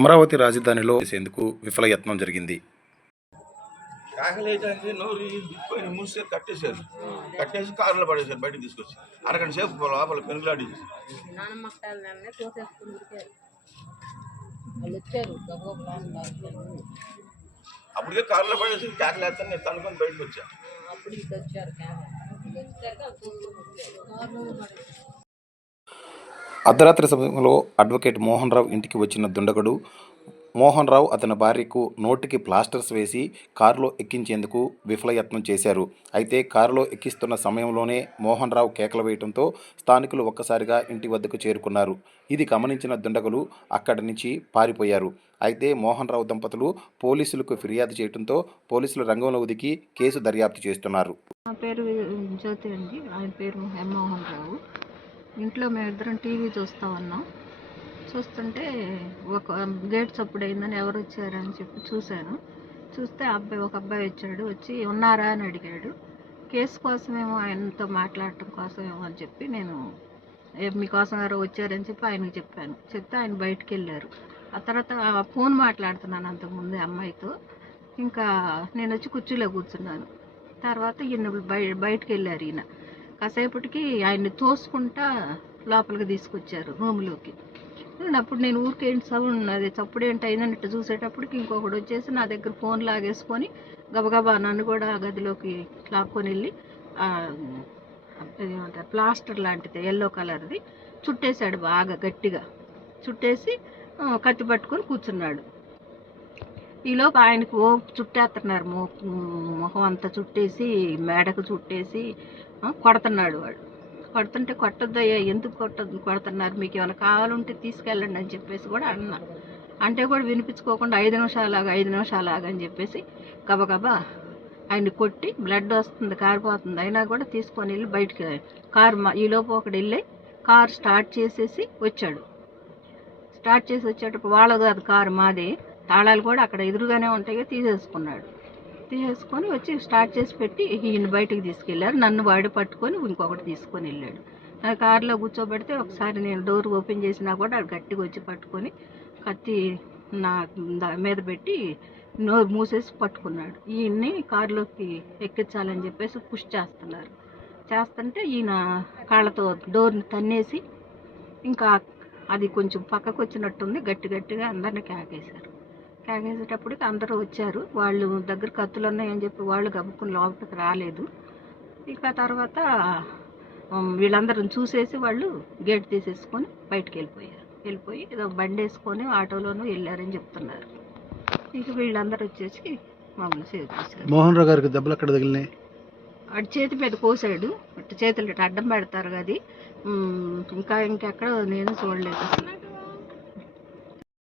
అమరావతి రాజధానిలో చేసేందుకు విఫల యత్నం జరిగింది. కాకలేయడానికి నోరు దిక్కుపోయిన మూసేసి కట్టేసి కారులో పడేసారు, బయటకు తీసుకొచ్చి అరగంట సేపు లోపల పెనుగులాడించి అప్పటికే కారులో పడేసి కేకలేస్తాను నేను తనుకొని బయటకు వచ్చా. అర్ధరాత్రి సమయంలో అడ్వకేట్ మోహన్ రావు ఇంటికి వచ్చిన దుండగుడు మోహన్ రావు అతని భార్యకు నోటికి ప్లాస్టర్స్ వేసి కారులో ఎక్కించేందుకు విఫలయత్నం చేశారు. అయితే కారులో ఎక్కిస్తున్న సమయంలోనే మోహన్ రావు కేకలు వేయడంతో స్థానికులు ఒక్కసారిగా ఇంటి వద్దకు చేరుకున్నారు. ఇది గమనించిన దుండగులు అక్కడి నుంచి పారిపోయారు. అయితే మోహన్ రావు దంపతులు పోలీసులకు ఫిర్యాదు చేయడంతో పోలీసులు రంగంలో దిగి కేసు దర్యాప్తు చేస్తున్నారు. నా పేరు జ్యోతి అండి, ఆయన పేరు మోహన్ రావు. ఇంట్లో మేమిద్దరం టీవీ చూస్తూ ఉన్నాం. చూస్తుంటే ఒక గేట్ చప్పుడు అయిందని ఎవరు వచ్చారని చెప్పి చూశాను. చూస్తే ఒక అబ్బాయి వచ్చాడు. వచ్చి ఉన్నారా అని అడిగాడు. కేసు కోసమేమో ఆయనతో మాట్లాడటం కోసమేమో అని చెప్పి నేను మీకోసం ఎవరో వచ్చారని చెప్పి ఆయనకి చెప్పాను. చెప్తే ఆయన బయటకు వెళ్ళారు. ఆ తర్వాత ఫోన్ మాట్లాడుతున్నాను అంతకుముందు అమ్మాయితో. ఇంకా నేను వచ్చి కుర్చీలో కూర్చున్నాను. తర్వాత ఈయన బయటకు వెళ్ళారు. ఈయన కాసేపటికి ఆయన్ని తోసుకుంటా లోపలికి తీసుకొచ్చారు రూమ్లోకి. అప్పుడు నేను ఊరికే సౌండ్ అది చప్పుడు ఏంటి అయిందన్నట్టు చూసేటప్పటికి ఇంకొకటి వచ్చేసి నా దగ్గర ఫోన్ లాగేసుకొని గబగబా నన్ను కూడా ఆ గదిలోకి లాక్కొని వెళ్ళి ఏమంటారు ప్లాస్టర్ లాంటిది ఎల్లో కలర్ది చుట్టేశాడు. బాగా గట్టిగా చుట్టేసి కత్తి పట్టుకొని కూర్చున్నాడు. ఈలోపు ఆయనకు చుట్టేస్తున్నారు. మొహం అంతా చుట్టేసి మేడకు చుట్టేసి కొడుతున్నాడు. వాడు కొడుతుంటే కొట్టొద్దయ్యా, ఎందుకు కొడుతున్నారు, మీకు ఏమైనా కావాలంటే తీసుకెళ్ళండి అని చెప్పేసి కూడా అన్నా. అంటే కూడా వినిపించుకోకుండా 5 నిమిషాలు ఆగని చెప్పేసి గబగబా ఆయన్ని కొట్టి బ్లడ్ వస్తుంది, కారిపోతుంది, అయినా కూడా తీసుకొని వెళ్ళి బయటికి కారు ఈలోపు ఒకడు వెళ్ళి కారు స్టార్ట్ చేసేసి వచ్చాడు. స్టార్ట్ చేసి వచ్చేటప్పుడు వాళ్ళది అది కారు మాది, తాళాలు కూడా అక్కడ ఎదురుగానే ఉంటాయో తీసేసుకొని వచ్చి స్టార్ట్ చేసి పెట్టి ఈయన బయటకు తీసుకెళ్లారు. నన్ను వాడి పట్టుకొని ఇంకొకటి తీసుకొని వెళ్ళాడు. నా కారులో కూర్చోబెడితే ఒకసారి నేను డోర్ ఓపెన్ చేసినా కూడా అది గట్టిగా వచ్చి పట్టుకొని కత్తి నా మీద పెట్టి నోరు మూసేసి పట్టుకున్నాడు. ఈయన్ని కారులోకి ఎక్కించాలని చెప్పేసి పుష్ చేస్తుంటే ఈయన కాళ్ళతో డోర్ని తన్నేసి ఇంకా అది కొంచెం పక్కకు వచ్చినట్టుంది, గట్టిగా అందరినీ కేకేసేటప్పటికి అందరూ వచ్చారు. వాళ్ళు దగ్గర కత్తులు ఉన్నాయని చెప్పి వాళ్ళు గబుక్కుని లోపలికి రాలేదు. ఇక తర్వాత వీళ్ళందరం చూసేసి వాళ్ళు గేట్ తీసేసుకొని బయటకు వెళ్ళిపోయి ఏదో బండి వేసుకొని ఆటోలోనూ వెళ్ళారని చెప్తున్నారు. ఇక వీళ్ళందరూ వచ్చేసి మమ్మల్ని సేవ్ చేశారు. మోహన్ రావు గారికి దెబ్బలు ఎక్కడ తగిలినాయి? అటు చేతి మీద కోసాడు. చేతులు అడ్డం పెడతారు అది. ఇంకెక్కడ నేను చూడలేదు అసలు.